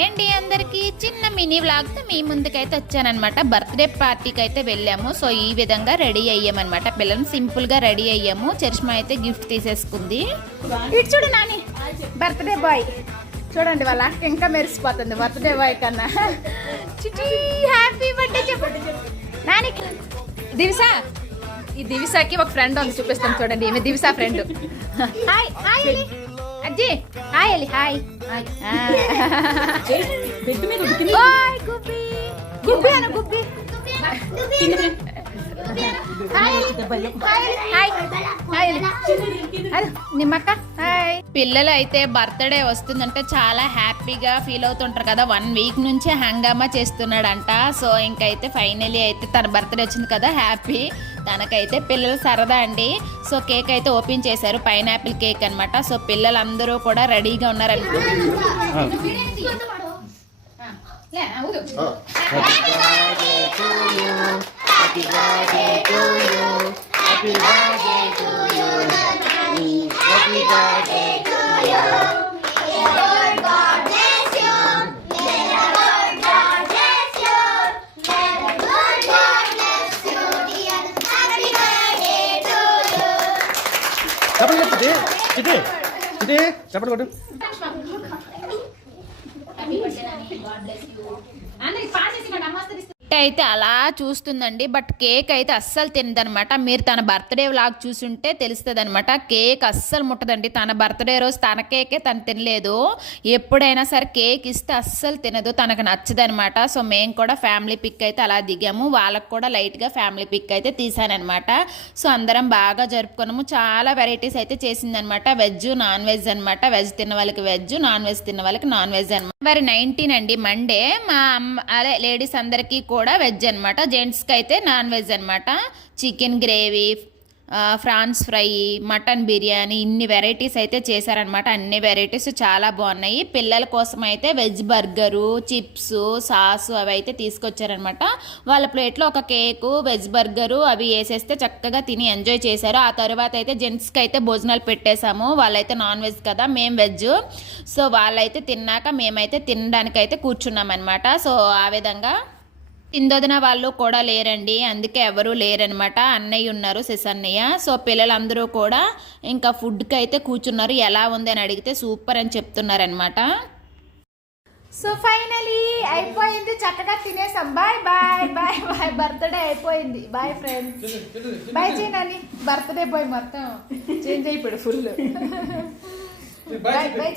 Hi అండి అందరికి చిన్న మినీ వ్లాగ్తో మీ ముందుకైతే వచ్చానన్నమాట. బర్త్డే పార్టీకి అయితే వెళ్ళాము. సో ఈ విధంగా రెడీ అయ్యామన్నమాట. పిల్లలు సింపుల్ గా రెడీ అయ్యాము. చరిష్మా అయితే గిఫ్ట్ తీసేసుకుంది. ఇటు చూడు నాని, బర్త్డే బాయ్ చూడండి, వాళ్ళ అక్క ఇంకా మెరిసిపోతుంది బర్త్డే బాయ్ కన్నా. హ్యాపీ బర్త్డే చెప్పండి నాని. దివిసా, ఈ దివిసాకి ఒక ఫ్రెండ్ ఉంది, చూపిస్తాను చూడండి. ఈమె దివిసా ఫ్రెండ్. హాయ్ హాయ్ అలి అజ్జి, హాయ్ అలి, హాయ్ హాయ్. ఓయ్ గుబ్బి గుబ్బి అను గుబ్బి. నిమ్మక్క హాయ్. పిల్లలు అయితే బర్త్డే వస్తుందంటే చాలా హ్యాపీగా ఫీల్ అవుతుంటారు కదా. 1 వీక్ నుంచి హంగామా చేస్తున్నాడంట. సో ఇంకైతే ఫైనలీ అయితే తన బర్త్డే వచ్చింది కదా, హ్యాపీ. తనకైతే పిల్లలు సరదా అండి. సో కేక్ అయితే ఓపెన్ చేశారు, పైనాపిల్ కేక్ అనమాట. సో పిల్లలందరూ కూడా రెడీగా ఉన్నారు. Happy birthday to you. Happy birthday to you. Happy birthday to you. May the Lord God bless you. May the Lord God bless you. May the Lord God bless you, dear. Happy birthday to you. Chapal kodu. Chide. Chapal kodu. Happy birthday Nani. God bless you. Andri pass chesi ma namaste. అయితే అలా చూస్తుందండి. But cake అయితే అస్సలు తినదనమాట. మీరు తన birthday vlog చూసుంటే తెలుస్తుంది అనమాట. Cake అస్సలు ముట్టదండి. తన బర్త్డే రోజు తన కేకే తను తినలేదు. ఎప్పుడైనా సరే కేక్ ఇస్తే అస్సలు తినదు, తనకు నచ్చదనమాట. సో మేము కూడా ఫ్యామిలీ పిక్ అయితే అలా దిగాము. వాళ్ళకు కూడా లైట్గా ఫ్యామిలీ పిక్ అయితే తీసానమాట. సో అందరం బాగా జరుపుకున్నాము. చాలా వెరైటీస్ అయితే చేసిందనమాట. వెజ్ నాన్ వెజ్ అనమాట. వెజ్ తిన్న వాళ్ళకి వెజ్, నాన్ వెజ్ తిన్న వాళ్ళకి నాన్ వెజ్ అనమాట. మరి 19 అండి మండే. మా అదే లేడీస్ అందరికీ కూడా వెజ్ అనమాట. జెంట్స్కి అయితే నాన్ వెజ్ అనమాట. Chicken gravy, prawns fry, mutton biryani, ఇన్ని వెరైటీస్ అయితే చేశారనమాట. అన్ని వెరైటీస్ చాలా బాగున్నాయి. పిల్లల కోసం అయితే వెజ్ బర్గరు, చిప్స్, సాసు అవి అయితే తీసుకొచ్చారనమాట. వాళ్ళ ప్లేట్లో ఒక కేకు, వెజ్ బర్గరు అవి వేసేస్తే చక్కగా తిని ఎంజాయ్ చేశారు. ఆ తర్వాత అయితే జెంట్స్కి అయితే భోజనాలు పెట్టేశాము. వాళ్ళైతే నాన్ వెజ్ కదా, మేము వెజ్. సో వాళ్ళైతే తిన్నాక మేమైతే తినడానికైతే కూర్చున్నాం అనమాట. సో ఆ విధంగా ఇందొదిన వాళ్ళు కూడా లేరండి, అందుకే ఎవరు లేరనమాట. అన్నయ్య ఉన్నారు, శశన్నయ్య. సో పిల్లలందరూ కూడా ఇంకా ఫుడ్కి అయితే కూర్చున్నారు. ఎలా ఉంది అని అడిగితే సూపర్ అని చెప్తున్నారనమాట. సో ఫైనలీ అయిపోయింది, చక్కగా తినేసాం. Bye bye bye bye. Birthday అయిపోయింది. Bye friends. బాయ్ చేయనని. బర్త్డే బాయ్ మొత్తం చేంజ్ అయిపోయాడు ఫుల్. Bye bye.